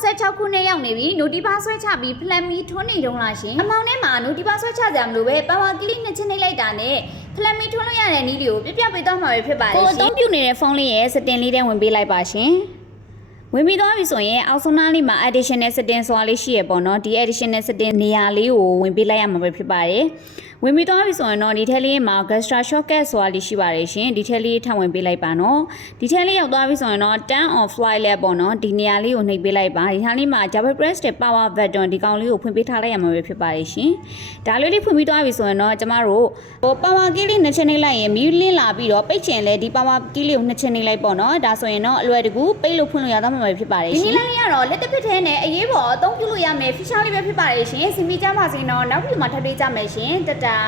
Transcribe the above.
2026 ခုနှစ်ရောက်နေပြီနိုတီပါဆွဲချပြီးဖလမ်မီထွန်းနေတုံးလားရှင်အမောင်ထဲမှာနိုတီပါဆွဲချကြမလို့ပဲပါဝါကလစ်နှစ်ချင်းနှိပ်လိုက်တာနဲ့ဖလမ်မီထွန်းလို့ရတဲ့နည်းလေးကိုပြပြပေးသွားမှာပဲဖြစ်ပါတယ်ရှင်ကိုအသုံးပြုနေတဲ့ဖုန်းလေးရဲ့ setting လေးထဲဝင်ပေးလိုက်ပါရှင်ဝင်ပြီးသွားပြီဆိုရင်အောက်ဆုံးနားလေးမှာ additional setting ဆိုတာလေးရှိရပေါ့နော်ဒီ additional setting နေရာလေးကိုဝင်ပေးလိုက်ရမှာပဲဖြစ်ပါတယ်ဝင်ပြီးသွားပြီဆိုရင်တော့ဒီထက်လေးမှာ gesture shortcut ဆိုတာလေးရှိပါတယ်ရှင်ဒီထက်လေးထပ်ဝင်ပေးလိုက်ပါနော်ဒီထက်လေးရောက်သွားပြီဆိုရင်တော့ turn on flight လဲပေါ့နော်ဒီနေရာလေးကိုနှိပ်ပေးလိုက်ပါဒီထားလေးမှာ double press တဲ့ power button ဒီကောင်လေးကိုဖွင့်ပေးထားလိုက်ရမှာပဲဖြစ်ပါတယ်ရှင်ဒါလေးဖွင့်ပြီးသွားပြီဆိုရင်တော့ကျမတို့power key လေးနှစ်ချက်နှိပ်လိုက်ရင်မီးလင်းလာပြီးတော့ပိတ်ချင်လဲဒီ power key လေးကိုနှစ်ချက်နှိပ်လိုက်ပေါ့နော်ဒါဆိုရင်တော့အလွယ်တကူပိတ်လို့ဖွင့်လို့ရသွားမှာပဲဖြစ်ပါတယ်ရှင်ဒီလေးကတော့လက်တစ်ဖက်ထဲနဲ့အရေးပေါ်အသုံးပြုလို့ရမယ် feature လေးပဲဖြစ်ပါတယ်ရှင်စီမီကြပါစေနော်နောက်ပြီးမှထပ်တွေ့ကြမယ်ရှင်တတာ